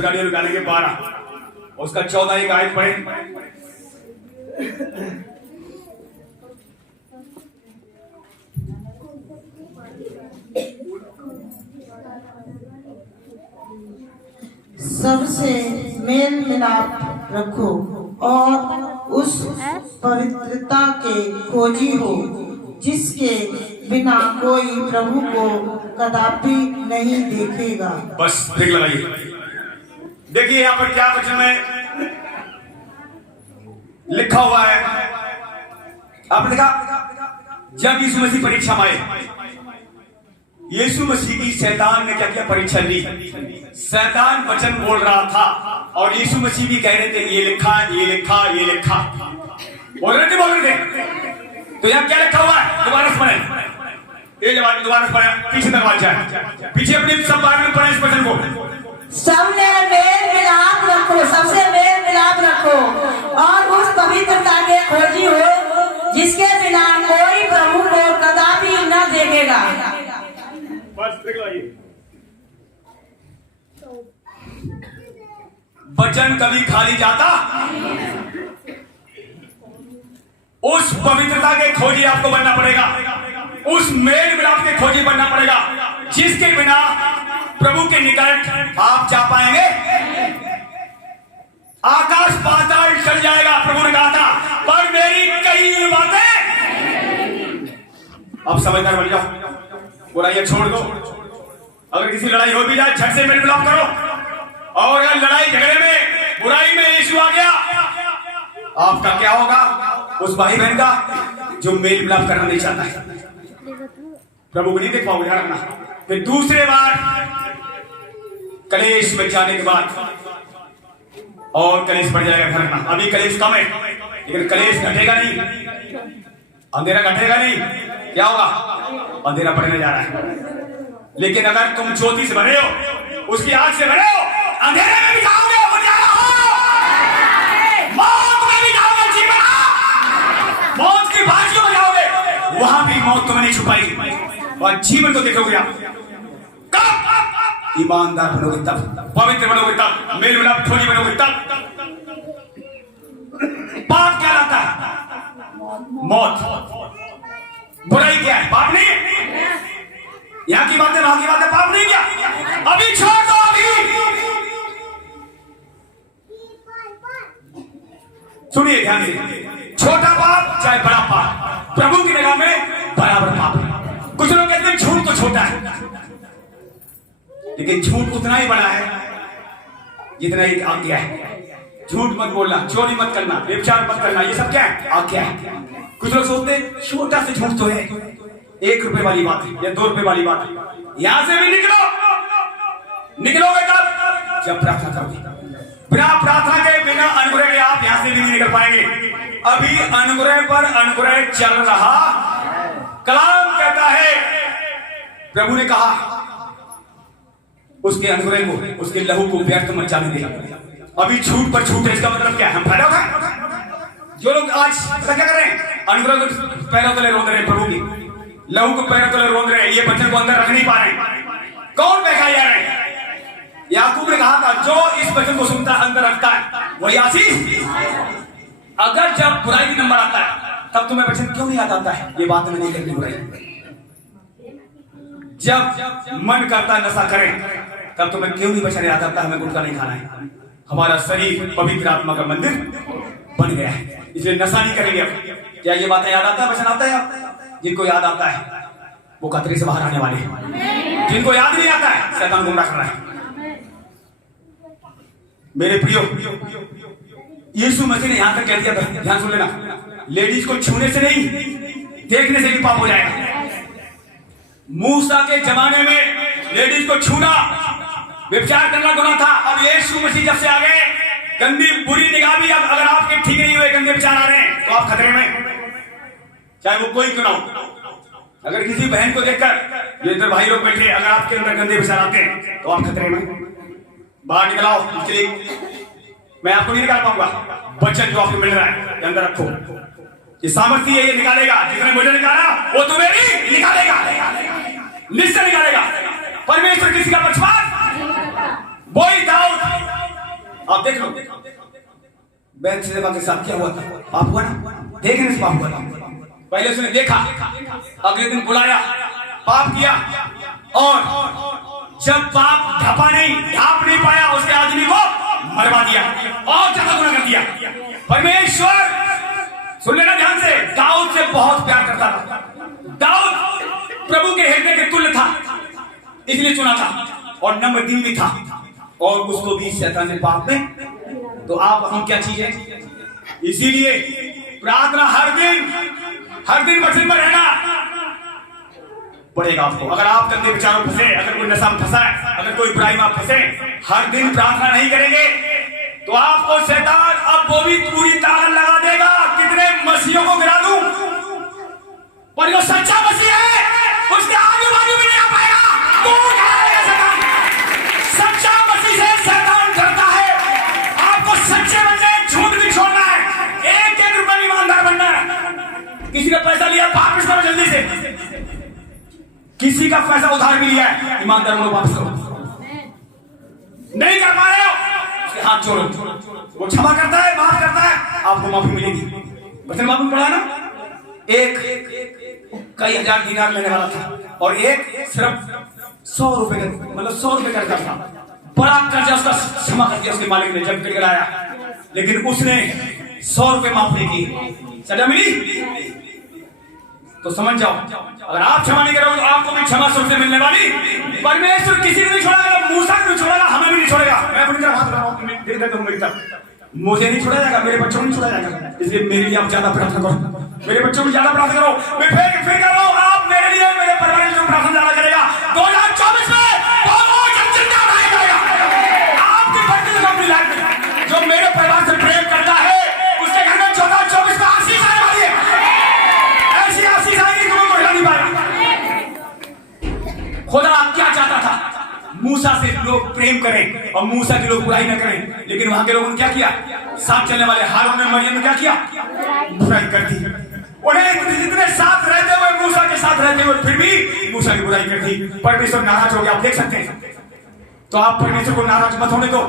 इब्रानियों निकालेंगे 12, उसका 14 एक आयत पढ़े। सबसे मेल मिलाप रखो और उस पवित्रता के खोजी हो जिसके बिना कोई प्रभु को कदापि नहीं देखेगा। बस देख लगाइए। देखिए यहाँ पर क्या वचन में लिखा हुआ है, आपने देखा? जब यीशु मसीह परीक्षा में आए, यीशु मसीह की शैतान ने क्या किया? परीक्षा ली। शैतान वचन बोल रहा था और यीशु मसीह भी कह रहे थे ये लिखा, ये लिखा, ये लिखा, बोल रहे थे। तो यहाँ क्या लिखा हुआ है? दोबारा से पढ़े, ये जवाब दोबारा से पढ़े, पीछे तक बात जाए, पीछे अपनी सब बारे में पढ़े इस वचन को। सबने मेल मिलाप रखो, सबसे मेल मिलाप रखो और उस पवित्रता के खोजी हो जिसके बिना कोई प्रभु को कदापि न देखेगा। बस देख लो, वचन कभी खाली जाता? उस पवित्रता के खोजी आपको बनना पड़ेगा, उस मेल मिलाप के खोजी बनना पड़ेगा जिसके बिना प्रभु के निकट आप जा पाएंगे। आकाश पाताल चल जाएगा, प्रभु ने कहा था, पर मेरी कई बातें। अब समझदार बन जाओ, बुराइयां छोड़ दो। अगर किसी लड़ाई हो भी जाए, झट से मेल मिलाप करो। और अगर लड़ाई झगड़े में, बुराई में यीशु आ गया, आपका क्या होगा? उस भाई बहन का जो मेल मिलाप करना नहीं चाहता है, प्रभु को नहीं देख पाओगे, ध्यान रखना। फिर दूसरे बार कलेश में जाने के बाद और कलेश बढ़ जाएगा, ध्यान रखना। अभी कलेश कम है, लेकिन कलेश घटेगा नहीं, अंधेरा घटेगा नहीं। क्या होगा? अंधेरा बढ़ने जा रहा है। लेकिन अगर तुम ज्योति से भरे हो, उसकी आग से भरे हो, अंधेरे में भी जाओगे, उजाला हो, मौत में भी जाओगे, जीवन मौत की बाजियों में जाओगे, वहां भी मौत तुम्हें नहीं छुपाएगी और जीवन को देखोगे आप। कब? ईमानदार बनोगे तब, पवित्र बनोगे तब, मेल मिलाप खोजी बनोगे तब। पाप क्या लाता है? मौत। बुराई क्या है? पाप नहीं है। यहाँ की बातें वहां की बातें पाप नहीं क्या? अभी छोड़ दो, अभी सुनिए ध्यान से। छोटा पाप चाहे बड़ा पाप, प्रभु की निगाह में बराबर पाप है। कुछ लोग कहते हैं झूठ तो छोटा है, लेकिन झूठ उतना ही बड़ा है जितना एक आज्ञा है। झूठ मत बोलना, चोरी मत करना, व्यभिचार मत करना, ये सब क्या है? आज्ञा है। कुछ लोग सोचते हैं छोटा से झूठ तो है, 1 रुपए वाली बात है या 2 रुपए वाली बात है। यहां से भी निकलोगे कब? जब प्रार्थना करोगे। बिना प्रार्थना के, बिना अनुग्रह के आप यहां से भी नहीं निकल पाएंगे। अभी अनुग्रह पर अनुग्रह चल रहा। कलाम कहता है, प्रभु ने कहा उसके अनुग्रह को, उसके लहू को व्यर्थ मत जाने दे। अभी झूठ पर झूठ है, इसका मतलब क्या है? हम फायदा उठाएं। जो लोग आज क्या कर रहे हैं? अनुग्रह को पैरों तले रोंद रहे हैं, प्रभु की लहू को पैरों तले रोंद रहे हैं, ये वचन को अंदर रख नहीं पा रहे। कौन बहकाए जा रहे हैं? याकूब ने कहा था, जो इस वचन को सुनता है, अंदर रखता है, वही आशीष। अगर जब बुराई की नंबर आता है, तब तुम्हें वचन क्यों नहीं याद आता है? ये बात में नहीं करनी बुराई। जब मन करता नशा करें, तब तुम्हें क्यों नहीं वचन याद आता? हमें गुटखा नहीं खाना है। हमारा शरीर पवित्र आत्मा का मंदिर बन गया है, इसलिए नशा नहीं करेंगे। क्या ये बातें याद आता है? वचन आता है? जिनको याद आता है वो खतरे से बाहर आने वाले हैं। जिनको याद नहीं आता है, शैतान गुमराह कर रहा है। मेरे प्रियो, यीशु मसीह ने यहां तक कह दिया था, ध्यान सुन लेना, लेडीज को छूने से नहीं, देखने से भी पाप हो जाएगा। मूसा के जमाने में लेडीज को छूना, व्यभिचार करना गुनाह था। अब यीशु मसीह जब से आ गए, गंदी बुरी निगाह भी अब अगर आपके ठीक नहीं हुए, गंदे विचार आ रहे हैं, तो आप खतरे में, चाहे वो कोई क्यों ना हो। अगर किसी बहन को देखकर, जो इधर भाई लोग बैठे, अगर आपके अंदर गंदे विचार आते हैं, तो आप खतरे में, बाहर निकलाओ। इसके लिए मैं आपको नहीं निकाल पाऊंगा। वचन जो आपको मिल रहा है अंदर रखो, ये सामर्थ्य है, ये निकालेगा। जिसने मुझे निकाला वो तुम्हें भी निकालेगा, निश्चय निकालेगा। परमेश्वर किसी का पक्षपात, वही दाऊद आप देख लो बैत सेवा के साथ क्या हुआ था, पाप हुआ ना, देखने से पाप हुआ था। पहले उसने देखा, अगले दिन बुलाया, पाप किया, और जब पाप ढपा नहीं, ढाप नहीं पाया, उसके आदमी को मरवा दिया और ज्यादा गुनाह कर दिया। परमेश्वर सुन लेना ध्यान से, दाऊद से बहुत प्यार करता था। दाऊद प्रभु के हृदय के तुल्य था, इसलिए चुना था, और नंबर 3 भी था, और उसको भी शैतान ने पाप में। तो आप हम क्या चीज है, इसीलिए प्रार्थना हर दिन वचन पर रहना पड़ेगा आपको। अगर आप गंदे विचारों फंसे, अगर कोई नशा में फंसा है, अगर कोई बुराई में आप फंसे, हर दिन प्रार्थना नहीं करेंगे तो आपको शैतान अब वो भी पूरी ताकत लगा देगा। कितने मसीहों को गिरा दूं, पर जो सच्चा मसीह है उसके आजू बाजू भी नहीं आ पाएगा, दूर जाएगा शैतान। सच्चा मसीह से शैतान डरता है। आपको सच्चे बनने, झूठ भी छोड़ना है, एक रुपया ईमानदार बनना है। किसी का पैसा लिया, वापस करो जल्दी से। किसी का पैसा उधार भी लिया है, ईमानदार लोग वापस करो। नहीं कर पा रहे हो, उसके हाथ छोड़ो, वो क्षमा करता है, माफ करता है, आपको माफी मिलेगी। वचन मालूम पड़ा ना, एक कई हजार दिनार लेने वाला था, और एक सिर्फ 100 रुपए का, मतलब 100 रुपए का कर्जा था। बड़ा कर्जा उसका क्षमा कर दिया उसके मालिक ने जब गिड़गिड़ाया, लेकिन उसने 100 रुपए माफ नहीं की, सजा मिली। तो समझ जाओ, अगर आप क्षमा नहीं करोगे तो आपको भी क्षमा स्वर्ग से मिलने वाली। परमेश्वर किसी को नहीं छोड़ेगा, मूसा को नहीं छोड़ेगा, हमें भी नहीं छोड़ेगा। मैं अपनी तरफ हाथ बढ़ा रहा हूं, देख देता हूं मेरी तरफ, मुझे नहीं छोड़ा जाएगा, मेरे बच्चों को नहीं छोड़ा जाएगा। इसलिए मेरे लिए आप ज्यादा प्रार्थना करो, मेरे बच्चों को ज्यादा प्रार्थना करो। मैं फिर कर रहा हूं, आप मेरे लिए, मेरे परिवार के लिए प्रार्थना ज्यादा करेगा। 2024 में बहुत चिंता उठाएगा आपकी बर्तन अपनी लाइफ में। जो मेरे परिवार से प्रेम करता है उसके घर में 2024 का आशीष आने वाली है। ऐसी आशीष आएगी कि वो हिला नहीं पाएगा। खुदा क्या चाहता था, मूसा से लोग प्रेम करें और मूसा के लोग बुराई न करें, लेकिन वहां के लोगों ने क्या किया, साथ चलने वाले हारून ने मरियम ने क्या किया, बुराई कर दी। उन्हें जितने साथ रहते हुए, मूसा के साथ रहते हुए, फिर भी मूसा की बुराई कर दी। परमेश्वर नाराज हो गया, आप देख सकते हैं। तो आप परमेश्वर को नाराज मत होने दो।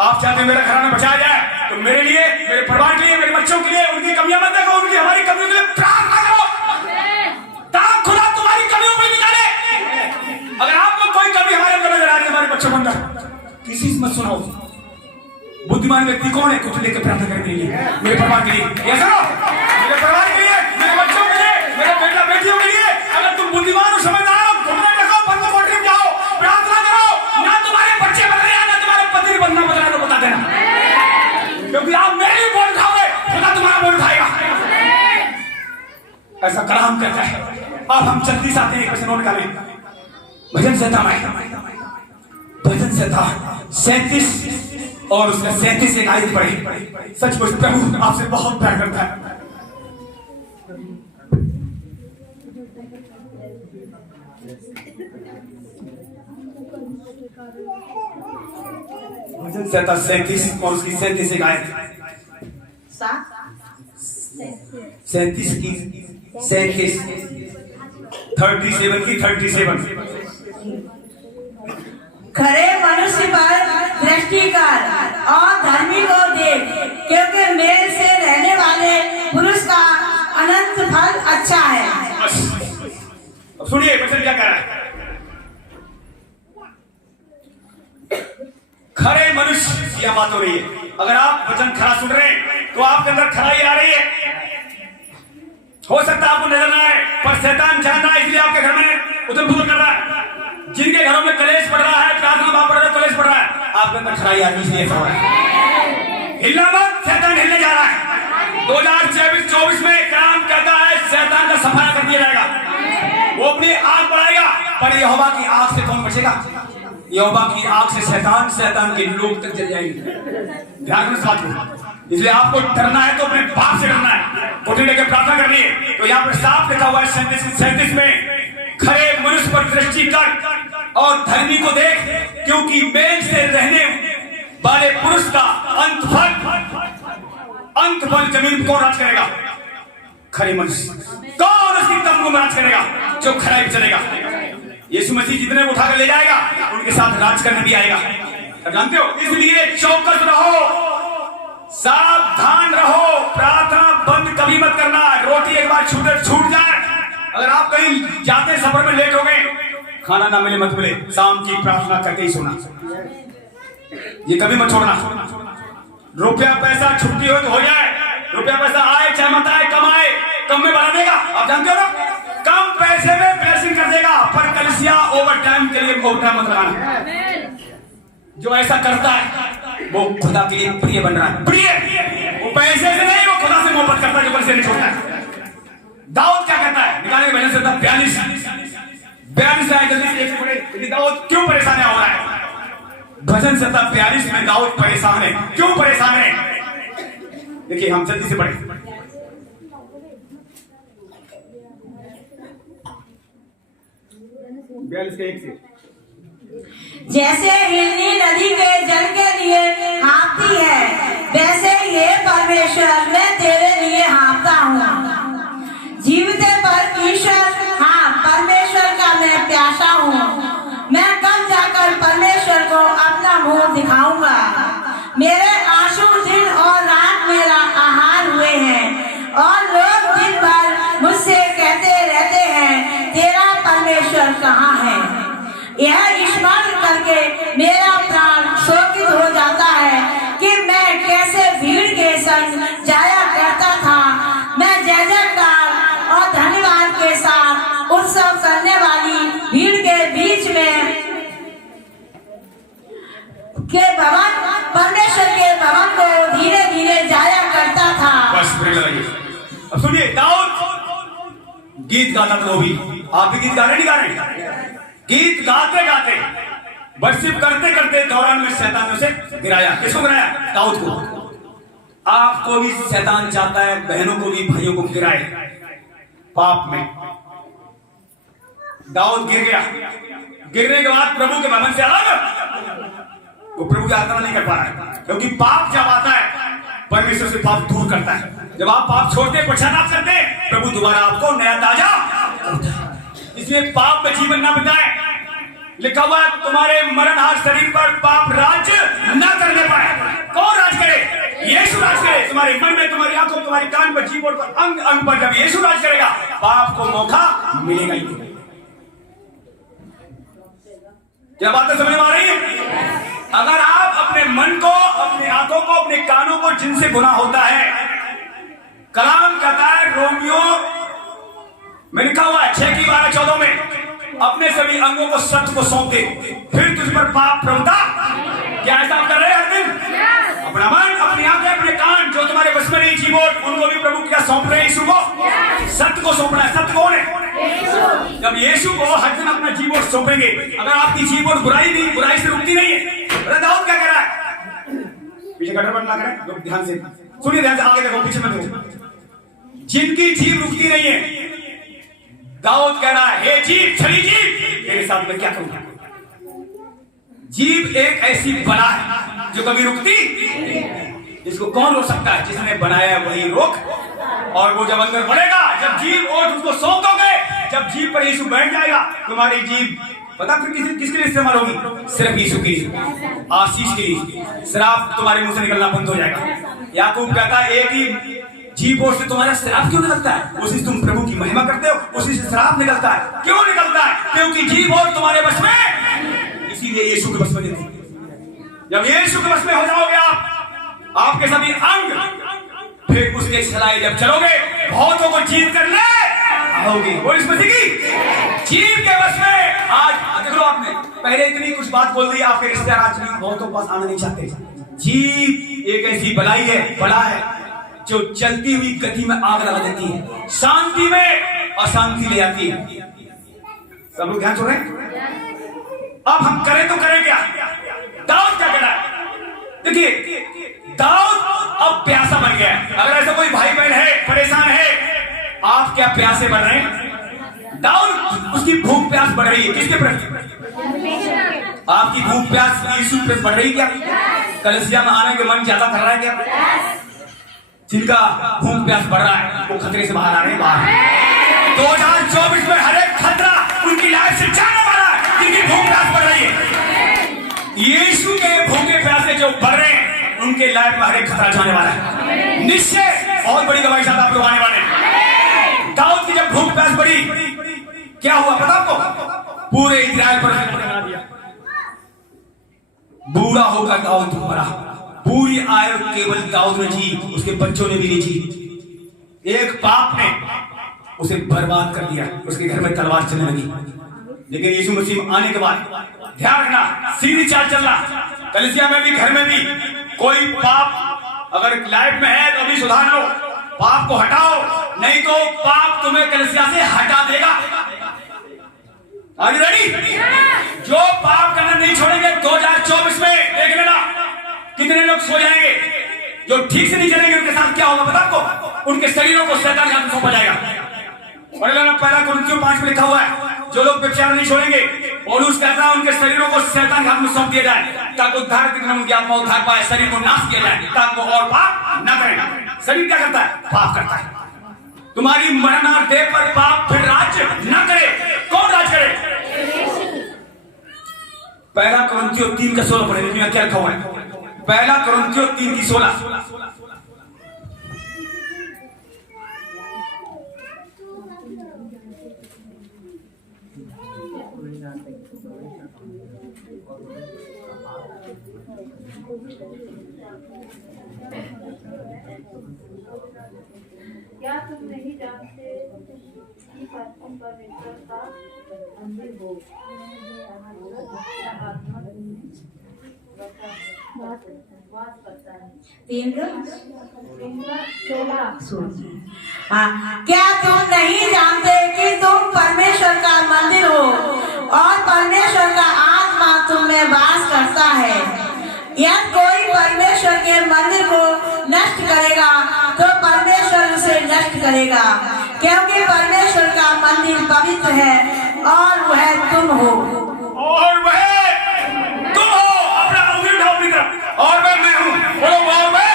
आप चाहते हैं मेरा घराना बचाया जाए, तो मेरे लिए, मेरे परिवार के लिए, मेरे बच्चों के लिए उनकी कमियां मत देखो, उनकी हमारी कमियों के लिए प्रार्थना करो, ताकि खुदा तुम्हारी कमियों पर निकाले। अगर आपको कोई कमी हमारे अंदर नजर आ रही है, हमारे बच्चों के अंदर, किसी से मत सुनाओ। बुद्धिमान व्यक्ति कौन है, कुछ लेकर प्रार्थना करने के लिए, मेरे परिवार के लिए, ये करो, मेरे परिवार के लिए, मेरे बच्चों के लिए, मेरे बेटा बेटियों के लिए। अगर तुम बुद्धिमान हो, समझदार हो, घूमने रखो, बंद कोठरी में जाओ, प्रार्थना करो। ना तुम्हारे बच्चे बन रहे हैं, ना तुम्हारे पति बनना बदला, तो बता देना, क्योंकि आप मेरे लिए बोल उठाओगे, खुदा तुम्हारा बोल उठाएगा। ऐसा कलाम कहता है। अब हम जल्दी से आते हैं, एक वचन और निकालें, भजन संहिता में, भजन संहिता 37 और उसका 37 एक आयत पढ़ी। सचमुच प्रभु आपसे बहुत प्यार करता है। भजन संहिता 37 और उसकी 37 एक आयत, 37 की 37 37 की 37। खरे मनुष्य पर दृष्टि कर और धर्मी को देख, क्योंकि मेल से रहने वाले पुरुष का अनंत फल अच्छा है। अब सुनिए वचन क्या कह रहा है। खरे मनुष्य की बात हो रही है। अगर आप वचन खरा सुन रहे हैं तो आपके अंदर खराई आ रही है। हो सकता है आपको नजर ना आए, पर शैतान जानता है, इसलिए आपके घर में उथल-पुथल कर रहा है। जिनके घरों में कलेश पड़ रहा है, प्रार्थना वहां पड़ रहा है, कलेश पड़ रहा है, आपके अंदर खराई आ रही है, इसलिए ऐसा हो रहा है। हिलना मत, शैतान हिलने जा रहा है। 2024 में काम कहता है शैतान का सफाया कर दिया जाएगा। वो अपनी आग बढ़ाएगा, पर यहोवा की आग से कौन बचेगा? यहोवा की आग से शैतान, शैतान के लोग तक जल जाएंगे। ध्यान में बात को। इसलिए आपको डरना है तो अपने बाप से डरना है, कोठी लेकर प्रार्थना करनी है। तो यहाँ पर साफ लिखा हुआ है 37 में, खरे मनुष्य पर दृष्टि कर और धर्मी को देख, क्योंकि मेल से रहने वाले पुरुष का अंत फल जमीन को राज करेगा। खरे मनुष्य कौन उसकी तंबू में राज करेगा? जो खराई पे चलेगा। यीशु मसीह जितने को उठाकर ले जाएगा उनके साथ राज करने भी आएगा। अब जानते हो, इसलिए चौकस रहो, सावधान रहो, प्रार्थना बंद कभी मत करना। रोटी एक बार छूट जाए, अगर आप कहीं जाते सफर में लेट हो गए, खाना ना मिले मत मिले, शाम की प्रार्थना करके ही सोना, ये कभी मत छोड़ना। रुपया पैसा छुट्टी हो तो हो जाए, रुपया पैसा आए चाहे मत आए, कम आए कम में बढ़ा देगा। आप जानते हो ना, कम पैसे में ब्लेसिंग कर देगा, पर कलिसिया ओवर टाइम के लिए ओवर टाइम मत लगाना। जो ऐसा करता है वो खुदा के लिए प्रिय बन रहा है, प्रिय। वो पैसे से नहीं, वो खुदा से मोहब्बत करता है, जो पैसे नहीं छोड़ता है। दाऊद क्या कहता है, निकालने के भजन से 42 आए जल्दी। दाऊद क्यों परेशान हो रहा है? भजन संहिता 42 में दाऊद परेशान है। क्यों परेशान है? देखिए, हम जल्दी से पढ़ें। जैसे हिरनी नदी के जल के लिए हाँफती है, वैसे ये परमेश्वर मैं तेरे लिए हाँफता हूँ। जीवते पर ईश्वर, हाँ परमेश्वर का मैं प्यासा हूँ। मैं कब जाकर परमेश्वर को अपना मुंह दिखाऊंगा। मेरे आंसू दिन और रात मेरा आहार हुए हैं, और लोग दिन भर मुझसे कहते रहते हैं, तेरा परमेश्वर कहाँ है। यह स्मरण करके मेरा प्राण शोकित हो जाता है कि मैं कैसे भीड़ के संग जाया करता था। मैं जय जयकार और धन्यवाद के साथ उत्सव करने वाली भीड़ के बीच में के भवन, परमेश्वर के भवन को धीरे धीरे जाया करता था। बस अब सुनिए, दाऊद गीत गाता था। वो भी आप भी गीत गा रहे, गीत गाते गाते वर्शिप करते करते दौरान में शैतान से गिराया। किसको गिराया? दाऊद को। आपको भी शैतान चाहता है बहनों को भी भाइयों को गिराए पाप में। दाऊद गिर गया। गिरने के बाद प्रभु के भवन से अलग वो प्रभु की आराधना नहीं कर पा रहा है, क्योंकि पाप जब आता है परमेश्वर से पाप दूर करता है। जब आप पाप छोड़ते, पश्चाताप करते, प्रभु दोबारा आपको नया ताजा करता है। इसलिए पाप में जीवन ना बिताए। लिखा हुआ है, तुम्हारे मरणहार शरीर पर पाप राज न करने पाए। कौन राज करे? यीशु राज करे। तुम्हारे मन में, तुम्हारी आंखों, तुम्हारे कान पर, जीभ पर, अंग अंग पर जब यीशु राज करेगा, पाप को मौका मिलेगा ही नहीं। क्या बातें समझ में आ रही है? अगर आप अपने मन को, अपने आंखों को, अपने कानों को, जिनसे गुनाह होता है, कलाम कहता है रोमियो में लिखा हुआ है 6:12-14 में, अपने सभी अंगों को सत्य को सौंप दे, फिर तुझ पर पाप प्रभुता। क्या ऐसा आप कर रहे हैं हर दिन? अपना मन, अपनी आंखें, अपने कान, जो तुम्हारे बस में नहीं जीवोट, उनको भी प्रभु क्या सौंप रहे हैं? यीशु को सत्य को सौंपना है। सत्य कौन है? जब यीशु को हर दिन अपना जीवोट सौंपेंगे, अगर आपकी जीवोट बुराई से रुकती नहीं है, दाऊद क्या कर रहा है? पीछे गटर बंद ना करें, ध्यान से सुनिए, ध्यान से आगे देखो, पीछे मत देखो। जिनकी जीभ रुकती नहीं है, दाऊद कह रहा है, हे जीभ, छली जीभ, तेरे साथ मैं क्या करूंगा? जीभ एक ऐसी बला है जो कभी रुकती, इसको कौन रोक सकता है? जिसने बनाया वही रोक। और वो जब अंदर बढ़ेगा, जब जीभ और उसको सौंप दोगे, जब जीभ पर यीशु बैठ जाएगा, तुम्हारी जीभ पता फिर किसके लिए इस्तेमाल होगी? सिर्फ यीशु के लिए, आशीष के लिए। शराब तुम्हारे मुंह से निकलना बंद हो जाएगा। याकूब कहता है, एक ही जीभ से तुम्हारा शराब क्यों निकलता है? उसी से तुम प्रभु की महिमा करते हो, उसी से शराब निकलता है। क्यों निकलता है? क्योंकि जीभ और तुम्हारे बस में, इसीलिए यीशु के बस में देते। जब यीशु के बस में हो जाओगे आप, आपके सभी अंग, फिर उसके चलाए जब चलोगे, बहुतों को जीत कर ले आओगे। और इस मसीह की जीभ के बस में। आज देख लो, आपने पहले इतनी कुछ बात बोल दी, आपके रिश्तेदार आज बहुतों के पास आना नहीं चाहते। जीभ एक ऐसी बलाई है, बला है, जो चलती हुई गति में आग लगा देती है, शांति में अशांति ले आती है। सब लोग ध्यान सुन रहे हैं? अब हम करें तो करें क्या? दाऊद क्या कह रहा है? देखिए, दाऊद अब प्यासा बन गया है। अगर ऐसा कोई भाई बहन है परेशान है, आप क्या प्यासे बन रहे हैं? दाऊद, उसकी भूख प्यास बढ़ रही है। किसके प्रति? आपकी भूख प्यास यीशु पे बढ़ रही क्या? कलीसिया में आने के मन ज्यादा कर रहा है क्या? जिनका भूख प्यास बढ़ रहा है वो खतरे से बाहर आ रहे हैं। बाहर 2024 में हर एक खतरा उनकी लाइफ से जाने वाला है, जिनकी भूख प्यास बढ़ रही है। यीशु के उनके लाइफ में हर एक खतरा जाने वाला है। निश्चय बहुत बड़ी दवाई साहब आप लोग आने वाले हैं। दाऊद की जब भूख प्यास बढ़ी, क्या हुआ पता आपको? पूरे इजराइल पर बना दिया। बूढ़ा होकर दाऊद मरा। पूरी आयु केवल दाऊद ने जी, उसके बच्चों ने भी नहीं जी। एक पाप ने उसे बर्बाद कर दिया, उसके घर में तलवार चलने लगी। लेकिन यीशु मसीह आने के बाद ध्यान रखना, सीधी चाल चलना। कलीसिया में भी, घर में भी कोई पाप अगर लाइफ में है तो अभी सुधार लो, पाप को हटाओ, नहीं तो पाप तुम्हें कलीसिया से हटा देगा। Are you ready? जो पाप करना नहीं छोड़ेंगे 2024 में देख लेना कितने लोग सो जाएंगे। जो ठीक से नहीं चलेंगे उनके साथ क्या होगा पता आपको? उनके शरीरों को शैतान के हाथ में सौंपा जाएगा। और पहला कुरिन्थियों 5 में लिखा हुआ है, जो लोग व्यभिचार नहीं छोड़ेंगे, पौलुस कहता है उनके शरीरों को शैतान के हाथ में सौंप दिया जाए, ताकि उद्धार के दिन उनकी आत्मा उद्धार पाए, शरीर को नाश किया जाए, ताकि वो और पाप न करें। शरीर क्या करता है? पाप करता है। तुम्हारी मरना देह पर पाप फिर राज न करे। कौन राज करे? पहला कुरिन्थियों 3 का 16 पढ़े, देखिए क्या लिखा हुआ है। पहला कुरिन्थियों 3 की 16। क्या तुम नहीं जानते कि तुम परमेश्वर का मंदिर हो, आत्मा वास करता है। 16। क्या तुम नहीं जानते कि तुम परमेश्वर का मंदिर हो और परमेश्वर का आत्मा तुम में वास करता है? यदि कोई परमेश्वर के मंदिर को नष्ट करेगा तो परमेश्वर उसे नष्ट करेगा, क्योंकि परमेश्वर का मंदिर पवित्र है और वह तुम हो। और वह तुम हो। अपना उंगली उठाओ अपनी तरफ। और मैं हूँ। बोलो और मैं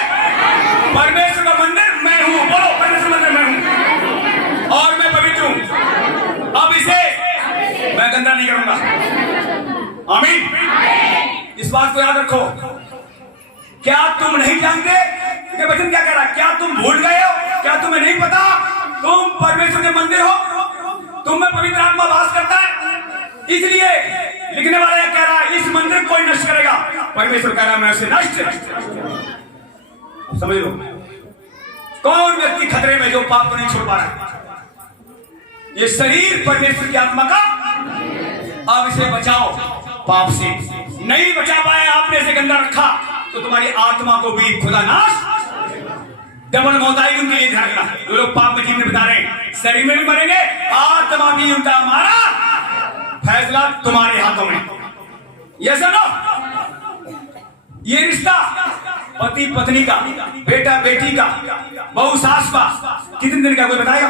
परमेश्वर का मंदिर मैं हूँ। बोलो परमेश्वर मंदिर मैं हूँ और मैं पवित्र हूँ। अब इसे मैं गंदा नहीं करूंगा। आमीन। इस बात को याद रखो। क्या तुम नहीं जानते? ये वचन क्या कह रहा है? क्या तुम भूल गए हो? क्या तुम्हें नहीं पता तुम परमेश्वर के मंदिर हो, तुम में पवित्र आत्मा वास करता है? इसलिए लिखने वाला यह कह रहा है इस मंदिर को कोई नष्ट करेगा। परमेश्वर कह रहा है मैं उसे नष्ट। समझ लो, कौन व्यक्ति खतरे में जो पाप को नहीं छोड़ पा रहा है? ये शरीर परमेश्वर की आत्मा का। अब इसे बचाओ पाप से। नहीं बचा पाए, आपने इसे गंदा रखा तो तुम्हारी आत्मा को भी खुदा नाश डबल मौत आएगी उनके लिए। ध्यान रखना, जो लोग पाप में जीवन बिता रहे हैं, शरीर में भी मरेंगे, आत्मा भी उनका। हमारा फैसला तुम्हारे हाथों में। ये सुनो, ये रिश्ता पति पत्नी का, बेटा बेटी का, बहू सास का कितने दिन का कोई बताएगा?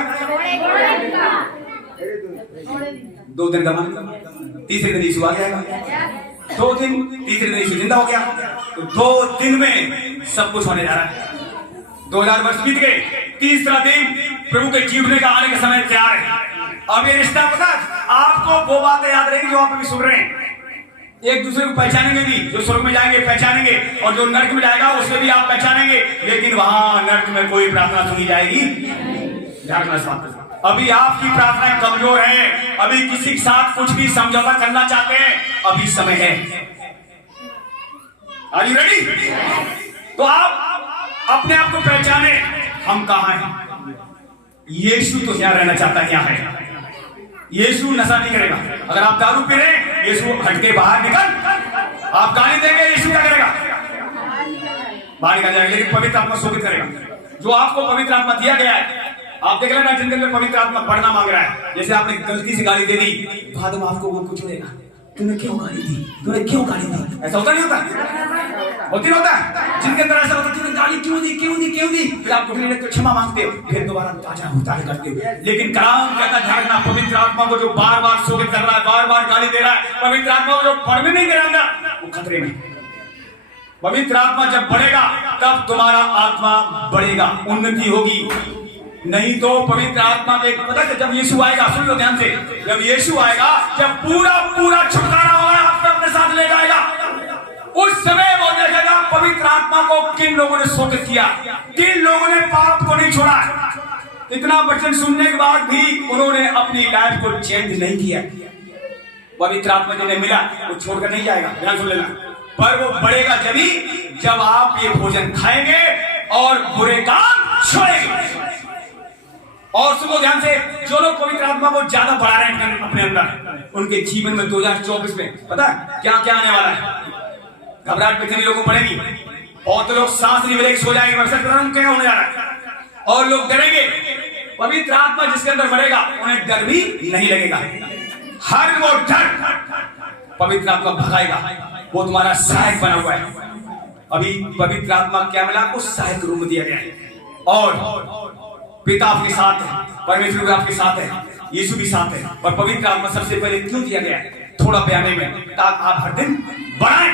2 दिन का मान। तीसरे दिन यीशु आ जाएगा। 2 दिन, तीसरे दिन यीशु जिंदा हो गया। तो 2 दिन में सब कुछ होने जा रहा है। 2000 वर्ष बीत गए, तीसरा दिन प्रभु के जीवने का आने का समय तैयार है। अब ये रिश्ता पता, आपको वो बातें याद रहेगी जो आप अभी सुन रहे हैं। एक दूसरे को पहचानेंगे भी, जो स्वर्ग में जाएंगे पहचानेंगे, और जो नर्क में जाएगा उसे भी आप पहचानेंगे। लेकिन वहां नर्क में कोई प्रार्थना सुनी जाएगी। अभी आपकी प्रार्थनाएं कमजोर हैं, अभी किसी के साथ कुछ भी समझौता करना चाहते हैं, अभी समय है। Are you ready? तो आप अपने आप को पहचाने, हम कहां हैं। यीशु तो यहां रहना चाहता है, यहाँ है। यीशु नशा नहीं करेगा। अगर आप दारू पी रहे हैं, यीशु हटके बाहर निकल। आप गाली देंगे, यीशु क्या करेगा? बाहर निकल जाएगा। लेकिन पवित्र आत्मा शोभित करेगा। जो आपको पवित्र आत्मा दिया गया है, आप देख लेना जिनके अंदर पवित्र आत्मा बढ़ना मांग रहा है। जैसे आपने गलती से गाली दे दी, बाद में आपको वो कुछ होगा, तूने क्यों गाली दी, तूने क्यों गाली दी? ऐसा होता नहीं होता? होती नहीं होता? जिनके अंदर ऐसा होता, तूने गाली क्यों दी, क्यों दी, क्यों दी? फिर आप क्षमा मांगते हो, फिर दोबारा ताजा होता करते हो। लेकिन कलाम कहता ध्यान रखना, पवित्र आत्मा को जो बार बार शोभित कर रहा है, बार बार गाली दे रहा है, पवित्र आत्मा को जो बढ़ने नहीं दे रहा, वो खतरे में। पवित्र आत्मा जब बढ़ेगा तब तुम्हारा आत्मा बढ़ेगा, उन्नति होगी। नहीं तो पवित्र आत्मा के पता है, जब यीशु आएगा, सुन लो ध्यान से, जब यीशु आएगा, जब पूरा पूरा छुटकारा होगा, अपने साथ ले जाएगा, उस समय वो देखेगा पवित्र आत्मा आत्मा को किन लोगों ने शोकित किया, किन लोगों ने पाप को नहीं छोड़ा। इतना वचन सुनने के बाद भी उन्होंने अपनी लाइफ को चेंज नहीं किया। पवित्र आत्मा जिन्हें मिला वो छोड़कर नहीं जाएगा, ध्यान सुन लेना। पर वो बढ़ेगा जब आप ये भोजन खाएंगे और बुरे काम छोड़ेंगे। और सुनो ध्यान से, जो लोग पवित्र आत्मा को ज्यादा बढ़ा रहे हैं अपने अंदर, उनके जीवन में 2024 में पता है क्या क्या आने वाला है। घबराहट कितने लोगों को पड़ेगी, बहुत लोग सांस नहीं मिलेगी, सो जाएंगे, क्या होने जा रहा है, और लोग डरेंगे। पवित्र आत्मा जिसके अंदर बढ़ेगा उन्हें डर भी नहीं लगेगा। हर वो डर पवित्र आत्मा भगाएगा, वो तुम्हारा सहायक बना हुआ है। अभी पवित्र आत्मा क्या मिला, उस सहायक रूप में दिया गया है। और पिता आपके साथ है, परमेश्वर भी आपके साथ है, यीशु भी साथ है। और पवित्र आत्मा सबसे पहले क्यों दिया गया है, थोड़ा बयाने में, ताकि आप हर दिन बढ़ाएं।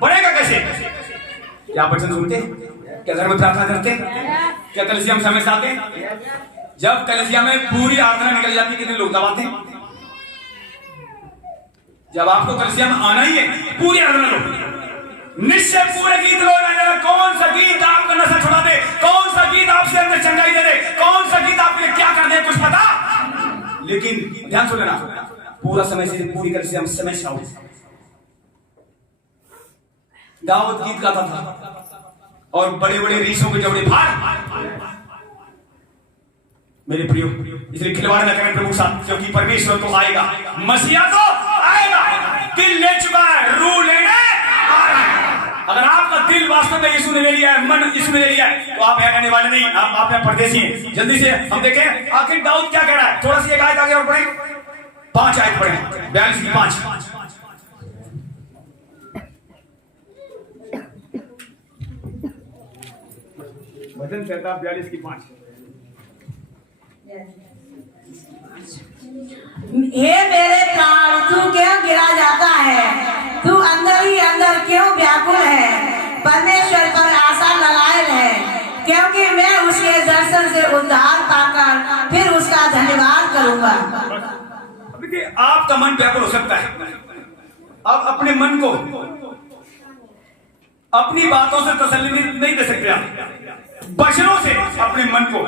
बढ़ेगा कैसे? क्या वचन सुनते, क्या घर में प्रार्थना करते, क्या कलीसिया में समय से आते? जब कलीसिया में पूरी आराधना निकल जाती कितने लोग दबाते हैं? जब आपको कलीसिया में आना ही है, पूरी आराधना लो, निश्चय पूरे गीत लो। कौन सा गीत आपका नशा छुड़ा दे, कौन सा गीत आपसे अंदर चंगाई दे दे, कौन सा गीत आपके लिए क्या कर दे, कुछ पता। लेकिन ध्यान सुन लेना, पूरा समय से पूरी कलीसिया में समय से आओ। दाऊद गीत गाता था और बड़े बड़े रीछों के जबड़े फाड़। मेरे प्रियो, इसलिए खिलवाड़ न करें प्रभु साथ, क्योंकि परमेश्वर तो आएगा, मसीहा तो आएगा। दिल ले चुका है, रूह लेने आ रहा है। अगर आपका दिल वास्तव में यीशु ने ले लिया है, मन यीशु ने ले लिया है, तो आप रहने वाले नहीं, आप में परदेसी हैं। जल्दी से हम देखें आखिर दाऊद क्या कह रहा है। थोड़ा सी एक आयत आगे और पढ़ें, 5 आयत पढ़ें, 42 की 5। वचन कहता 42 की 5। हे मेरे प्राण, तू क्यों गिरा जाता है, तू अंदर ही अंदर क्यों व्याकुल है। परमेश्वर पर आशा लगाए रहे, क्योंकि मैं उसके दर्शन से उद्धार पाकर फिर उसका धन्यवाद करूंगा। देखिए, आपका मन व्याकुल हो सकता है। आप अपने मन को अपनी बातों से तसल्ली नहीं दे सकते, आप वचनों से अपने मन को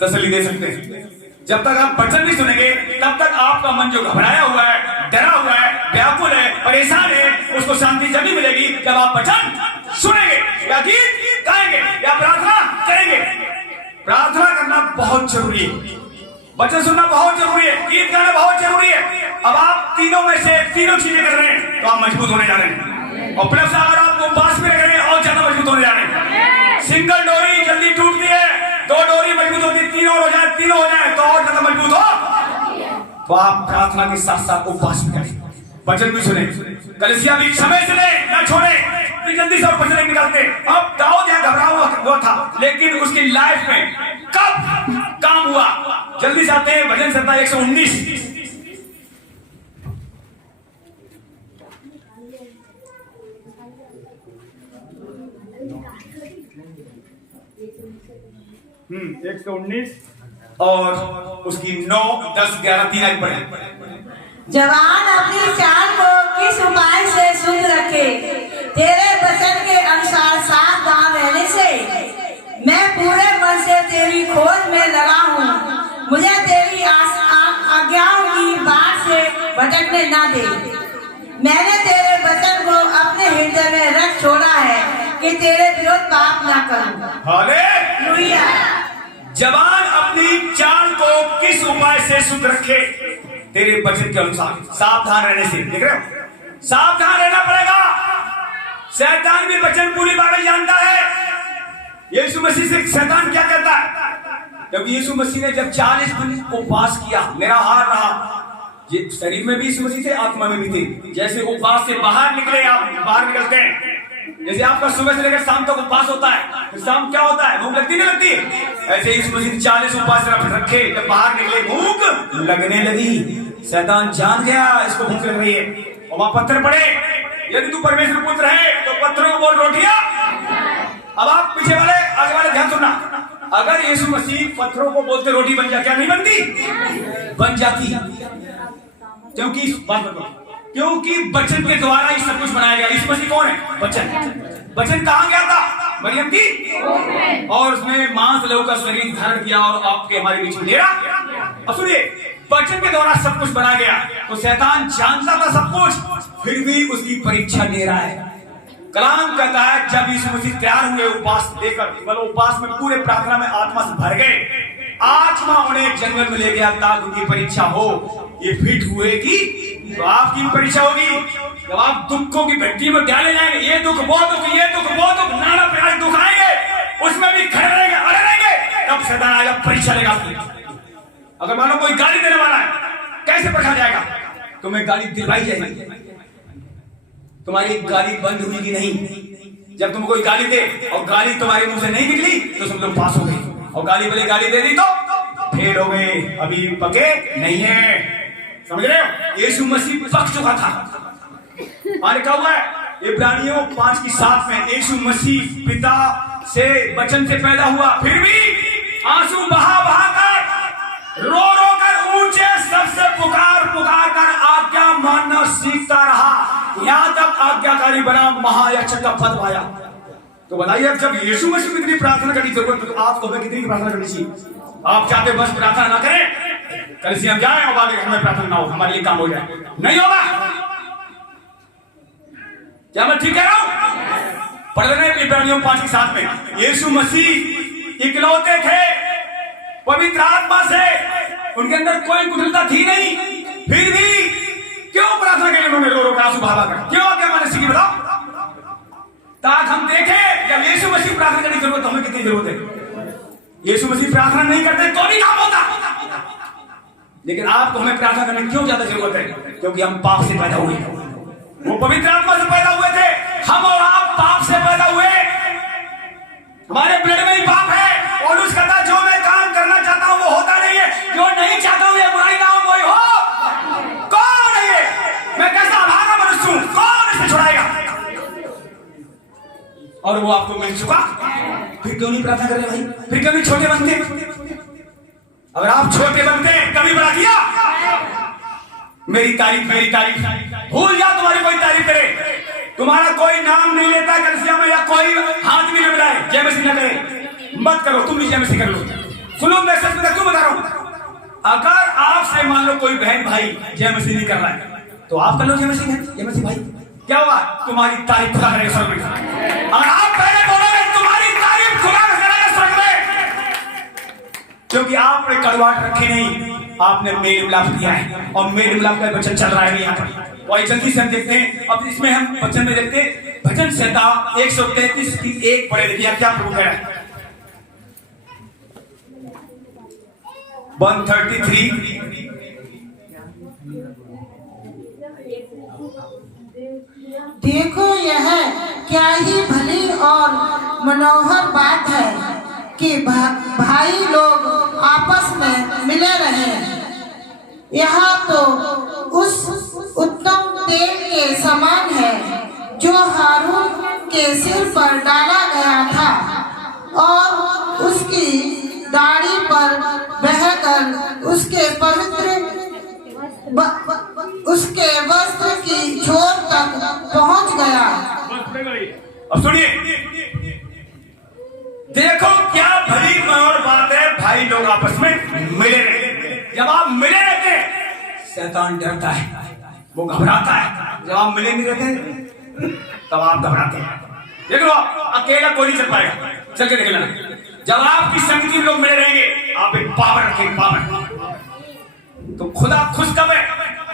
तसल्ली दे सकते हैं। जब तक आप वचन नहीं सुनेंगे, तब तक आपका मन जो घबराया हुआ है, डरा हुआ है, व्याकुल है, परेशान है, उसको शांति जब भी मिलेगी जब आप वचन सुनेंगे, या गीत गाएंगे, या प्रार्थना करेंगे। प्रार्थना करना बहुत जरूरी है, वचन सुनना बहुत जरूरी है, गीत गाना बहुत जरूरी है। अब आप तीनों में से तीनों चीजें कर रहे हैं तो आप मजबूत होने जा रहे हैं। और प्लस अगर आप उपवास में रह रहे हैं और ज्यादा मजबूत होने जा रहे हैं। सिंगल डोरी जल्दी टूटती है, 2 डोरी मजबूत होती है, 3 और हो जाए, 3 हो जाए तो और ज्यादा मजबूत हो। तो आप प्रार्थना के साथ साथ उपवास भी करें, वचन भी सुने, कलीसिया भी समय से ले ना छोड़े, तो जल्दी से वचन निकालते। अब दाऊद यहाँ घबरा हुआ था, लेकिन उसकी लाइफ में कब काम हुआ, जल्दी से आते हैं भजन संहिता 119। हम्म, 119 और उसकी 9, 10, 11, 3 आयत पढ़े। जवान अपनी चाल को किस उपाय से शुद्ध रखे, तेरे वचन के अनुसार सावधान रहने से। मैं पूरे मन से तेरी खोज में लगा हूँ, मुझे तेरी आज्ञाओं की बाट से भटकने ना दे। मैंने तेरे वचन को अपने हृदय में रख छोड़ा है कि तेरे विरोध पाप ना करूं। हालेलुया। जवान अपनी चाल को किस उपाय से शुद्ध रखे, तेरे वचन के अनुसार सावधान रहने से। देख रहे हो, सावधान रहना पड़ेगा। शैतान भी वचन पूरी बाइबल जानता है। यीशु मसीह से शैतान क्या कहता है, जब यीशु मसीह ने जब 40 दिन उपवास किया, निराहार रहा, शरीर में भी यीशु मसीह थे, आत्मा में भी थे। जैसे उपवास से बाहर निकले, आप बाहर निकलते हैं, जैसे आपका सुबह से लेकर शाम तक उपवास होता है, फिर शाम क्या होता है, भूख लगती नहीं लगती, ऐसे यीशु मसीह 40 उपवास रखे, जब बाहर निकले भूख लगने लगी। शैतान जान गया इसको भूख लग रही है, और वहां पत्थर पड़े, यदि तू परमेश्वर पुत्र है तो पत्थरों को बोल रोटियां। अब आप पीछे वाले आगे वाले ध्यान सुनना, अगर यीशु मसीह पत्थरों को बोलते रोटी बन जाती, क्या नहीं बनती? बन जाती। क्योंकि बात बताओ, क्योंकि वचन के द्वारा ही सब कुछ बनाया गया। यीशु मसीह कौन है? वचन। वचन कहाँ गया था? मरियम की, और उसने मांस लहू का शरीर धारण किया और आपके हमारे बीच में डेरा। अब सुनिए, वचन के द्वारा सब कुछ बना गया। तो शैतान जानता था सब कुछ, फिर भी उसकी परीक्षा ले रहा है। कलाम कहता है जब यीशु मसीह तैयार हुए उपवास लेकर, मतलब उपवास में पूरे प्रार्थना में आत्मा से भर गए, आत्मा उन्हें जंगल में ले गया ताकि उनकी परीक्षा हो। ये फिट हुए कि तो आपकी परीक्षा होगी जब आप दुखों की भट्टी में डाले जाएंगे। ये दुख वो दुख, ये दुख वो दुख, नाना प्रकार दुख आएंगे, उसमें भी खड़े रहेंगे, अड़े रहेंगे, तब शैतान आएगा, परीक्षा लेगा आपकी। अगर मानो कोई गाली देने वाला है, कैसे परखा जाएगा? तुम्हें गाली दिलवाई जाएगी, तुम्हारी गाली बंद हुई कि नहीं। जब तुम कोई गाली दे और गाली तुम्हारे मुंह से नहीं निकली तो तुम लोग पास हो गए, और गाली वाली गाली दे दी तो फेल हो गए, अभी पके नहीं है। समझ रहे हो? यीशु मसीह पक चुका था। और क्या हुआ है इब्रानियों 5:7 में? यीशु मसीह पिता से वचन से पैदा हुआ, फिर भी आंसू बहा बहा कर, रो रो कर, ऊंचे सबसे पुकार पुकार कर आज्ञा मानना सीखता रहा, यहां तक आज्ञाकारी बना, महायाजक का पद पाया। तो बताइए, अब जब यीशु मसीह को इतनी प्रार्थना करनी जरूरत तो आपको हमें कितनी प्रार्थना करनी चाहिए? आप चाहते बस प्रार्थना ना करें, कल से हम जाएं और आगे हमें प्रार्थना ना हो, हमारे लिए काम हो जाए, नहीं होगा। क्या मैं ठीक कह रहा हूं? पढ़ रहे हैं इब्रानियों 5:7 में, यीशु मसीह इकलौते थे पवित्र आत्मा से, उनके अंदर कोई कुटिलता थी नहीं, फिर भी क्यों प्रार्थना के लिए उन्होंने रो रो कर आंसू बहा कर? क्यों? क्या मैंने सीखी बताओ, ताकि हम देखें जब यीशु मसीह प्रार्थना करने की जरूरत, हमें कितनी जरूरत है। यीशु मसीह प्रार्थना नहीं करते तो भी काम होता, लेकिन आपको हमें प्रार्थना करने की क्यों ज्यादा जरूरत है? क्योंकि हम पाप से पैदा हुए, वो पवित्र आत्मा से पैदा हुए थे, हम और आप पाप से पैदा हुए, हमारे ब्लड में ही पाप है। और उस कहता जो मैं काम करना चाहता हूं वो होता नहीं है, जो नहीं चाहता हूं ये बुराई ना हो वही हो। कौन है ये? मैं कैसा अभागा मनुष्य हूं, कौन इसे छुड़ाएगा? और वो आपको मिल चुका, फिर क्यों नहीं प्रार्थना कर रहे भाई? फिर क्यों नहीं छोटे बनते? अगर आप छोटे बनते कभी बड़ा किया, मेरी तारीफ भूल जा, तुम्हारी कोई तारीफ करे, तुम्हारा कोई नाम नहीं लेता कलिसिया में, या कोई हाथ भी न मिलाए, जय मसीह न करे, मत करो, तुम भी जय मसीह कर लो। सुनो, मैं सच में क्यों बता रहा हूं? अगर आपसे मान लो कोई बहन भाई जय मसीह नहीं कर रहा है तो आप कर लो जय मसीह भाई, क्या हुआ? तुम्हारी तारीफ खुदा करेगा स्वर्ग में। और आप पहले बोलोगे तुम्हारी तारीफ खुदा करेगा स्वर्ग में, क्योंकि आपने कड़वाहट रखी नहीं, आपने मेल मिलाप किया है, और मेल मिलाप का वचन चल रहा है यहाँ पर। और जल्दी से हम देखते हैं, अब इसमें हम वचन में देखते हैं, भजन संहिता 133:1 पढ़े, देखिए क्या प्रभु कह रहा है। 133 देखो यह क्या ही भली और मनोहर बात है कि भाई लोग आपस में मिले रहे। यह तो उस उत्तम तेल के समान है जो हारून के सिर पर डाला गया था और उसकी दाढ़ी पर बहकर उसके वस्त्र की छोर तक पहुंच गया। अब सुनिए, देखो क्या भली मनोहर बात है, भाई लोग आपस में मिले रहते। जब आप मिले रहते शैतान डरता है, वो घबराता है। जब आप मिले नहीं रहते तब आप घबराते हैं। देख लो, अकेला कोई नहीं चल पाएगा, चल के देख लेना। जब आपकी संगति में लोग मिले रहेंगे, आप एक पावर रखेंगे, पावर। तो खुदा खुश कब है?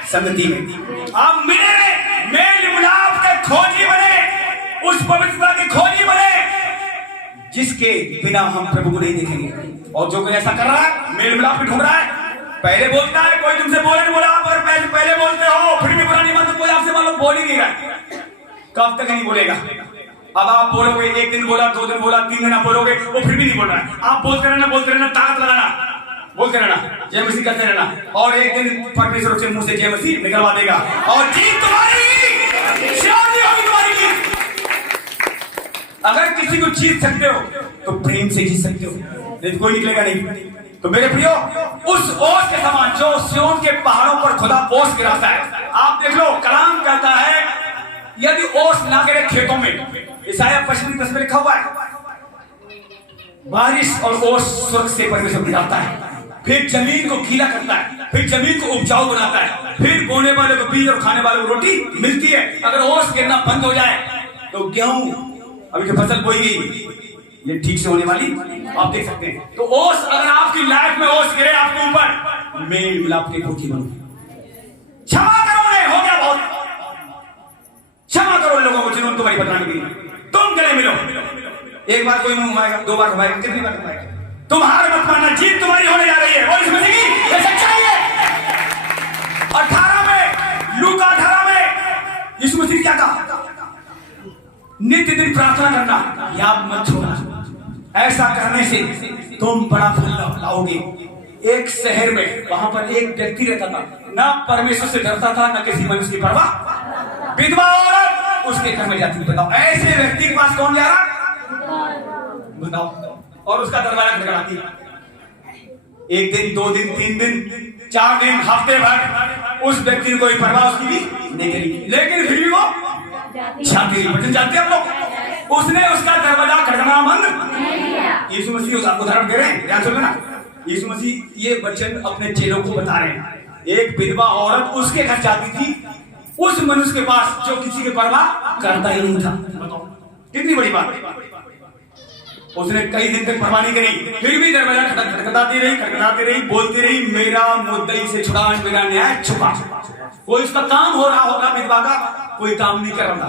संगति में। आप मिले रहे, मेल मिलाप के खोजी बने, उस पवित्रता के खोजी बने जिसके बिना हम प्रभु को नहीं देखेंगे। और जो कोई ऐसा कर रहा है, मेल मिलाप ढूंढ रहा है, पहले बोलता है, कोई तुमसे बोले नहीं बोला, आप अगर पहले बोलते हो फिर भी बुरा नहीं मानते, कोई आपसे मानो बोल ही नहीं रहा, कब तक नहीं बोलेगा। अब आप बोलोगे, एक दिन बोला, 2 दिन बोला, 3 दिन बोलोगे, वो फिर भी नहीं बोल रहा है। आप बोलते रहना, ताकत लगाना, बोलते रहना, जय मसीह करते रहना, और एक दिन परमेश्वर उसके मुंह से जय मसीह निकलवा देगा, और जीत तुम्हारी होगी, तुम्हारी जीत। अगर किसी को जीत सकते हो तो प्रेम से जीत सकते हो, नहीं कोई निकलेगा नहीं। तो मेरे प्रियो, उस ओस के समान जो सिय्योन के पहाड़ों पर खुदा ओस गिराता है। आप देख लो, कलाम कहता है यदि ओस ना गिरे खेतों में, ईसाया 25 में लिखा हुआ है, बारिश और ओस स्वर्ग से परमेश्वर गिराता है, फिर जमीन को गीला करता है, फिर जमीन को उपजाऊ बनाता है, फिर बोने वाले को बीज और खाने वाले को रोटी मिलती है। अगर ओस गिरना बंद हो जाए तो गेहूं, अभी जो फसल बोई गई, ये ठीक से होने वाली आप देख सकते हैं। तो ओस, अगर आपकी लाइफ में ओस गिरे आपके ऊपर, मेल मिलाप के कोठी बनो, क्षमा करो उन्हें, हो गया बहुत, क्षमा करो लोगों को जिन्होंने तुम्हारी बदनामी की। तुम गले मिलो, एक बार कोई मुंह घुमाएगा, 2 बार घुमाएगा, कितनी बार घुमाएगा? तुम हार मत मानना, जीत तुम्हारी होने जा रही है। और इसमें देखिए ये सच्चाई है। 18 में, लूका 18 में यीशु मसीह क्या कहा? नित्य दिन प्रार्थना करना याद मत छोड़ना, ऐसा करने से तुम बड़ा फल लाओगे। एक शहर में, वहां पर एक व्यक्ति रहता था, ना परमेश्वर से डरता था, ना किसी मनुष्य की परवाह, विधवा औरत उसके घर में जाती। बताओ ऐसे व्यक्ति के पास कौन जा रहा? बताओ। और उसका दरवाजा खटखटाती। 1 दिन, 2 दिन, 3 दिन, 4 दिन, हफ्ते भर उस व्यक्ति को कोई परवाह उसकी भी नहीं करी, लेकिन फिर भी वो जाती रही। वचन जानते हैं हम लोग, उसने उसका दरवाजा खटखटाना बंद। यीशु मसीह उदाहरण दे रहे हैं, ध्यान सुनो ना। यीशु मसीह ये वचन अपने चेलों को बता रहे हैं। एक विधवा औरत उसके घर जाती थी, उस मनुष्य के पास जो किसी की परवाह करता ही नहीं था। बताओ कितनी बड़ी बात है। उसने कई दिन तक परवाह नहीं करी, फिर भी दरवाजा खटखटाती रही, बोलती रही, मेरा मुद्दई से छुड़ा, मेरा न्याय छुपा। कोई उसका काम हो रहा होगा, विधवा का कोई काम नहीं कर रहा था।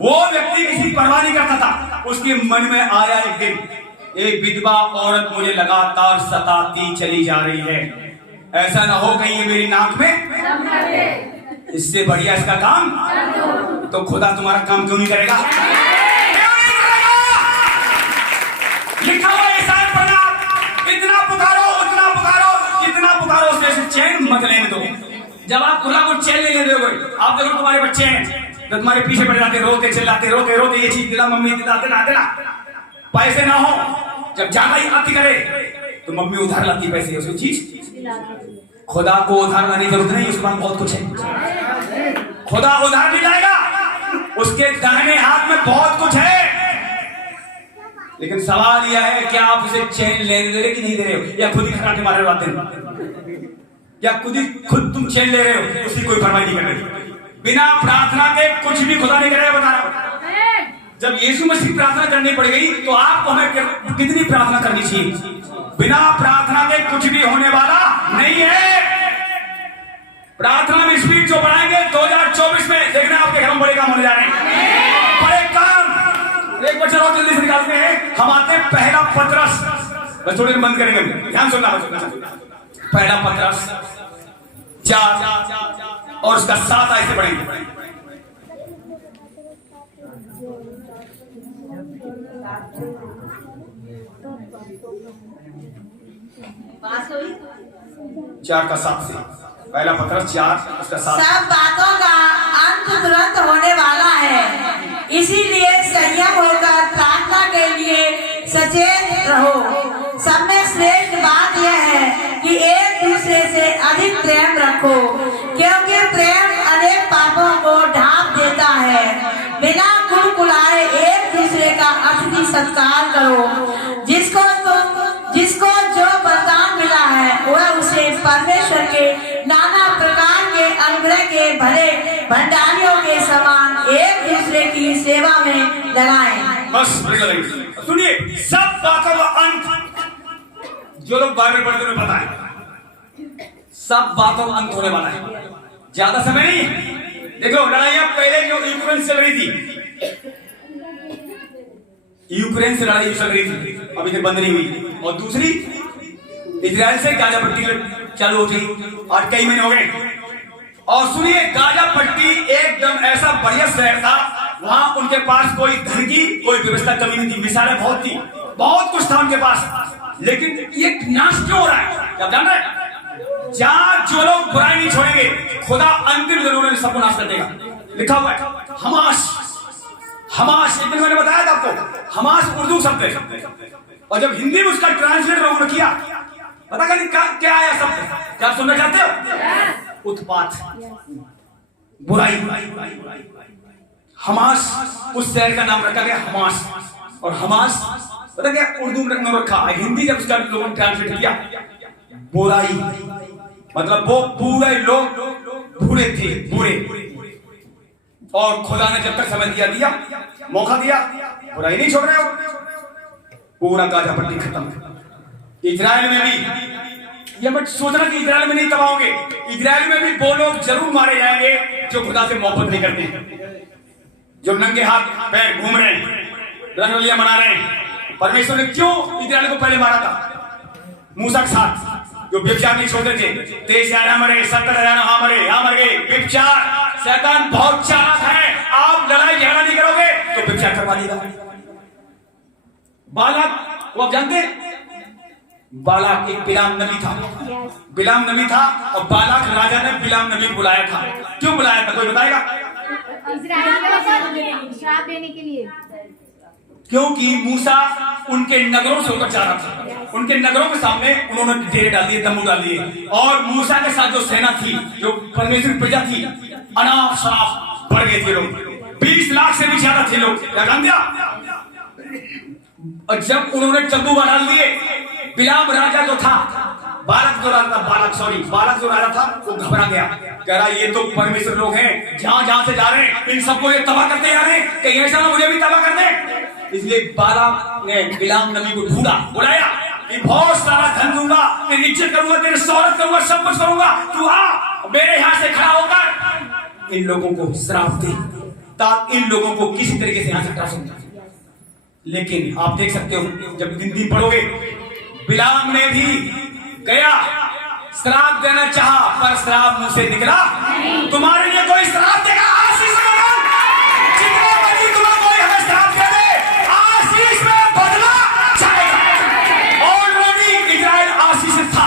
वो व्यक्ति किसी परवाह नहीं करता था। उसके मन में आया एक दिन, एक विधवा औरत मुझे लगातार सताती चली जा रही है, ऐसा ना हो कहीं ये मेरी नाक में, इससे बढ़िया इसका काम, तो खुदा तुम्हारा काम क्यों नहीं करेगा? लिखा हुआ ईसाई पढ़ना, इतना पुकारो, उतना पुकारो, जितना पुकारो उससे चैन मत लेने दो। जब आप खुदा को चैन नहीं लेते हो, आप देखो तुम्हारे बच्चे हैं तो तुम्हारे पीछे पड़ जाते, रोते चिल्लाते, रोते रोते ये चीज दिला मम्मी, दिला पैसे ना हो, जब ज्यादा ही अति करे तो मम्मी उधार लाती पैसे, उसकी चीज। खुदा को उधार लाने की जरूरत नहीं, उसके पास बहुत कुछ है। खुदा उधार नहीं लाएगा, उसके दाहिने हाथ में बहुत कुछ है। लेकिन सवाल यह है कि आप उसे चैन लेने दे रहे कि नहीं दे रहे हो, या खुद ही खराटे मारे बातें, या खुद तुम चैन ले रहे हो, उसकी कोई परवाह नहीं कर रहे। बिना प्रार्थना के कुछ भी खुदा नहीं करेगा, बता रहा हूं। जब यीशु मसीह प्रार्थना करनी पड़ गई तो आपको हमें कितनी प्रार्थना करनी चाहिए? बिना प्रार्थना के कुछ भी होने वाला नहीं है। प्रार्थना में स्पीड जो बढ़ाएंगे 2024 में, देखना आपके घर में बड़े काम होने जा रहे हैं, बड़े काम। एक बच्चा और जल्दी से निकालते हैं, हम आते हैं पहला पतरस, बस थोड़ी देर बंद करेंगे, ध्यान सुनना। पहला पतरस 4 और उसका 7 ऐसे पढ़ेंगे। चार का 7 से, पहला पतरस 4 उसका 7। सब बातों का अंत तुरंत होने वाला है, इसीलिए संयम होकर प्रार्थना के लिए सचेत रहो। सब में श्रेष्ठ बात यह है कि एक दूसरे से अधिक प्रेम रखो, क्योंकि प्रेम अनेक पापों को ढांप देता है। बिना कुलकुलाए एक दूसरे का अतिथि सत्कार करो। जिसको जो वरदान मिला है वह उसे परमेश्वर के नाना प्रकार के अनुग्रह के भरे भंडारियों के समान एक दूसरे की सेवा में लगाएं। बस सुनिए, सब बातों का अंत, जो लोग बाइबल पढ़ते हैं पता है, सब बातों का अंत होने वाला है, ज्यादा समय नहीं है। देखो लड़ाइयां पहले जो यूक्रेन से लड़ी थी, यूक्रेन से लड़ाई चल रही थी, अभी तक बंद नहीं हुई। और दूसरी इजराइल से गाजा पट्टी चालू हो गई, और कई महीने हो गए। और सुनिए, गाजा पट्टी एकदम ऐसा बढ़िया शहर था, वहां उनके पास कोई धन की कोई व्यवस्था कमी नहीं थी, मिसालें बहुत थी, बहुत कुछ था उनके पास। लेकिन ये नाश क्यों हो रहा है? क्या जान रहे हैं? जहां जो लोग बुराई नहीं छोड़ेंगे, खुदा अंतिम जरूर सबको नाश कर देगा। लिखा हुआ है हमास, एक दिन मैंने बताया था आपको, हमास उर्दू शब्द है, और जब हिंदी में उसका ट्रांसलेट लोगों ने किया पता नहीं क्या आया शब्द, क्या आप सुनना चाहते हो? उत्पात, बुराई। हमास, उस शहर का नाम रखा गया हमास। और हमास पता क्या उर्दू में नाम रखा, हिंदी जब उसका लोगों ने ट्रांसलेट किया, बुराई मतलब वो पूरे लोग बुरे थे, बुरे। और खुदा ने जब तक समय दिया मौका दिया, बुराई नहीं छोड़ रहे हो, पूरा गाजा पट्टी खत्म। इजराइल में भी ये मत सोचना कि इजराइल में नहीं तबाहोगे, इजराइल में भी वो लोग जरूर मारे जाएंगे जो खुदा से मोहब्बत नहीं करते, जो नंगे हाथ पैर घूम रहे हैं, रंगोलियां मना रहे हैं। परमेश्वर ने क्यों इजराइल को पहले मारा था? मूसा के साथ जो व्यभिचार नहीं छोड़ते थे, 23,000 मरे, 70,000 वहां मरे, यहां मर गए। व्यभिचार, शैतान बहुत चालाक है, आप लड़ाई झगड़ा नहीं करोगे तो व्यभिचार करवा देगा। बालक वो आप जानते, बालक एक बिलाम नबी था, बिलाम नबी था और बालक राजा ने बिलाम नबी को बुलाया था। क्यों बुलाया था कोई बताएगा? श्राप देने के लिए, क्योंकि मूसा उनके नगरों से होकर जा रहा था, उनके नगरों के सामने उन्होंने डेरे डाल दिए, तंबू डाल दिए, और मूसा के साथ जो सेना थी, जो परमेश्वर की प्रजा थी, अनाप शनाप बढ़ गए थे लोग, 20 लाख से भी ज्यादा थे लोग, लगान दिया। और जब उन्होंने तंबू डाल दिए, बिलाम राजा जो था, बालक जो राजा था वो घबरा गया, कह रहा ये तो परमेश्वर लोग हैं, जहां से जा रहे हैं इन सबको ये तबाह करते जा रहे हैं, कहीं ऐसा ना मुझे भी तबाह कर दे। इसलिए बालाक ने बिलाम नबी को ढूंढा, बुलाया कि बहुत सारा धन दूंगा, तेरी इज्जत करूंगा, तेरी शौहरत करूंगा, सब कुछ करूंगा, तू आ मेरे यहां से खड़ा होकर इन लोगों को श्राप दे, ताकि इन लोगों को किसी तरीके से यहां से हटा सकूं। लेकिन आप देख सकते हो जब दिन पढ़ोगे, बिलाम ने भी गया श्राप देना चाहा, पर श्राप मुंह से निकला नहीं। तुम्हारे लिए कोई श्राप देगा? आशीष जितने बड़ी तुम्हें कोई हमें श्राप दे दे, आशीष में बदला जाएगा। ऑलरेडी इजराइल आशीष था,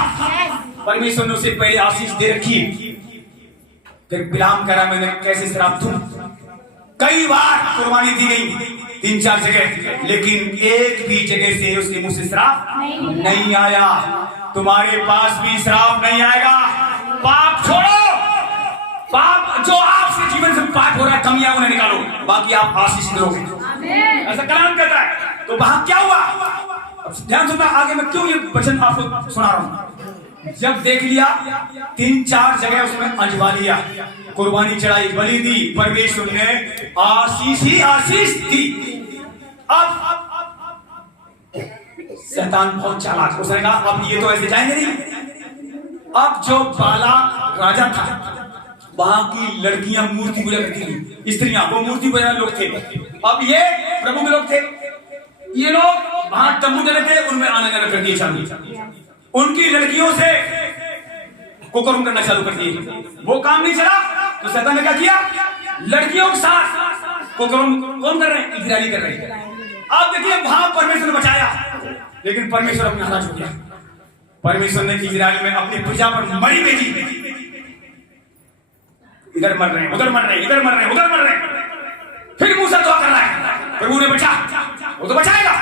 परमेश्वर ने उसे पहले आशीष दे रखी। फिर बिलाम करा मैंने कैसे श्राप दूं? कई बार कुर्बानी दी गई, 3-4 जगह, लेकिन एक भी जगह से उसके मुंह से श्राप नहीं आया। तुम्हारे पास भी श्राप नहीं आएगा। पाप छोड़ो, पाप जो आपसे जीवन से पाप हो रहा है, कमियां उन्हें निकालो, बाकी आप आशीष मिलोगे, ऐसा कलाम कहता है। तो वहां क्या हुआ? ध्यान सुनना, आगे मैं क्यों ये वचन आपको सुना रहा हूं। जब देख लिया 3-4 जगह उसमें अंजवा लिया, कुर्बानी चढ़ाई, बलि दी, परमेश्वर ने आशीष ही आशीष दी। अब शैतान बहुत चालाक, उसने कहा अब ये तो ऐसे जाएंगे नहीं। अब जो बालाक राजा था, वहां की लड़कियां मूर्ति पूजा करती थी, स्त्रियां, वो मूर्ति पूजा लोग थे। अब ये प्रभु के लोग थे, ये लोग वहां तंबू डले थे, उनमें आना जाना कर दिए चालू, उनकी लड़कियों से कुकर्म करना चालू कर दिए। वो काम नहीं चला तो शैतान ने क्या किया? लड़कियों के साथ कुकर्म कौन कर रहे हैं? इजरायली कर रहे हैं। आप देखिए वहां परमेश्वर ने बचाया, लेकिन परमेश्वर अपना नाराज हो गया। परमेश्वर ने इजराइल में अपनी प्रजा पर मरी भेजी, इधर मर रहे हैं, उधर मर रहे हैं, इधर मर रहे हैं, उधर मर रहे हैं। फिर मूसा दुआ कर रहा है, प्रभु ने बचा, वो तो बचाएगा,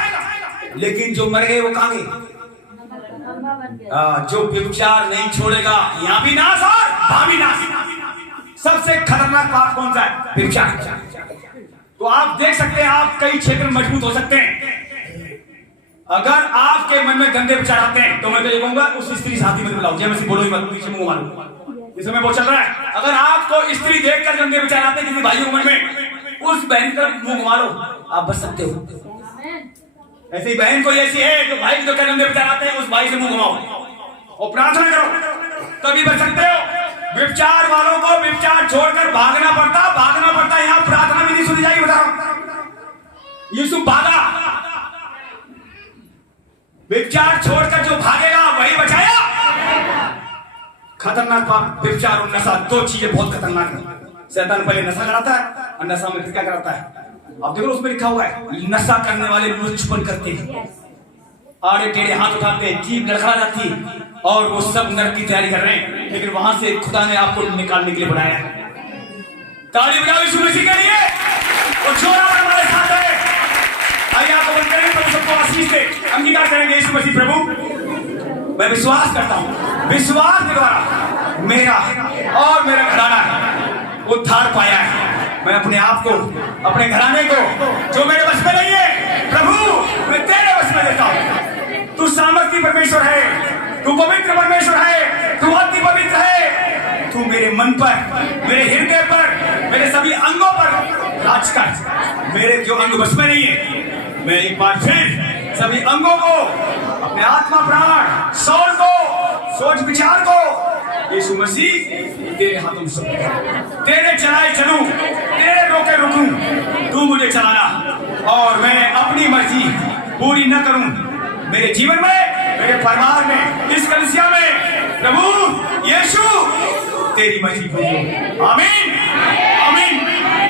लेकिन जो मर गए वो कहां गए? जो व्यभिचार नहीं छोड़ेगा, यहां भी नाश और वहां भी नाश। सबसे खतरनाक पाप कौन सा है? व्यभिचार। तो आप देख सकते हैं, आप कई क्षेत्र में मजबूत हो सकते हैं। अगर आपके मन में गंदे विचार आते हैं तो मैं तो ये कहूंगा उस स्त्री साथी में बुलाओ, जैसे बोलो ही मत, पीछे मुंह मारो, इस समय वो चल रहा है। अगर आपको स्त्री देखकर गंदे विचार आते हैं किसी भाई के मन में, उस बहन का मुंह घुमा लो, आप बच सकते हो। ऐसी बहन कोई ऐसी है जो भाई जो गंदे विचार आते हैं, उस भाई से मुंह घुमाओ और प्रार्थना करो, तभी बच सकते हो। व्यभिचार वालों को व्यभिचार छोड़कर भागना पड़ता, यहाँ प्रार्थना भी नहीं सुनी जाएगी। बता रहा हूं, यीशु भागा, व्यभिचार छोड़कर जो भागेगा वही बचाया। खतरनाक पाप व्यभिचार और नशा, दो चीजें बहुत खतरनाक है। शैतान पहले नशा कराता है और नशा में फिर क्या कराता है? आप देखो उसमें लिखा हुआ है, नशा करने वाले लुचपन करते हैं, आड़े टेढ़े हाथ उठाते हैं, जीभ लड़खड़ा जाती है, और वो सब नरक की तैयारी कर रहे हैं, लेकिन वहां से खुदा ने आपको निकालने के लिए बुलाया है। ताली बजाओ यीशु मसीह के लिए, और जोरा हमारे साथ है। आइए आपको बंद करेंगे, प्रभु सबको आशीष दे, अंगीकार करेंगे। यीशु मसीह प्रभु, मैं विश्वास करता हूँ, विश्वास के द्वारा मेरा और मेरा घराना उद्धार पाया है। मैं अपने आप को, अपने घराने को, जो मेरे बस में नहीं है, प्रभु मैं तेरे बस में देता हूँ। तू सामर्थी परमेश्वर है, तू पवित्र परमेश्वर है, तू अति पवित्र है। तू मेरे मन पर, मेरे हृदय पर, मेरे सभी अंगों पर राज कर। मेरे जो अंग बस में नहीं है, मैं एक बार फिर सभी अंगों को, अपने आत्मा, प्राण, सोल को, सोच विचार को यीशु मसीह तेरे हाथों में सौंप, तेरे चलाए चलूं, तेरे रोके रुकूं। तू मुझे चलाना और मैं अपनी मर्जी पूरी न करूं मेरे जीवन में, मेरे परिवार में, इस कलीसिया में। प्रभु यीशु तेरी मर्जी पूरी हो। आमीन।